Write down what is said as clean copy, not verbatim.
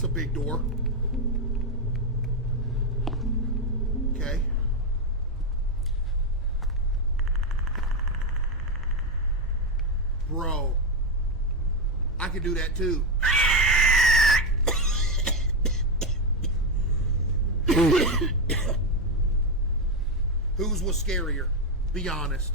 That's a big door. Okay. Bro. I could do that too. Whose was scarier? Be honest.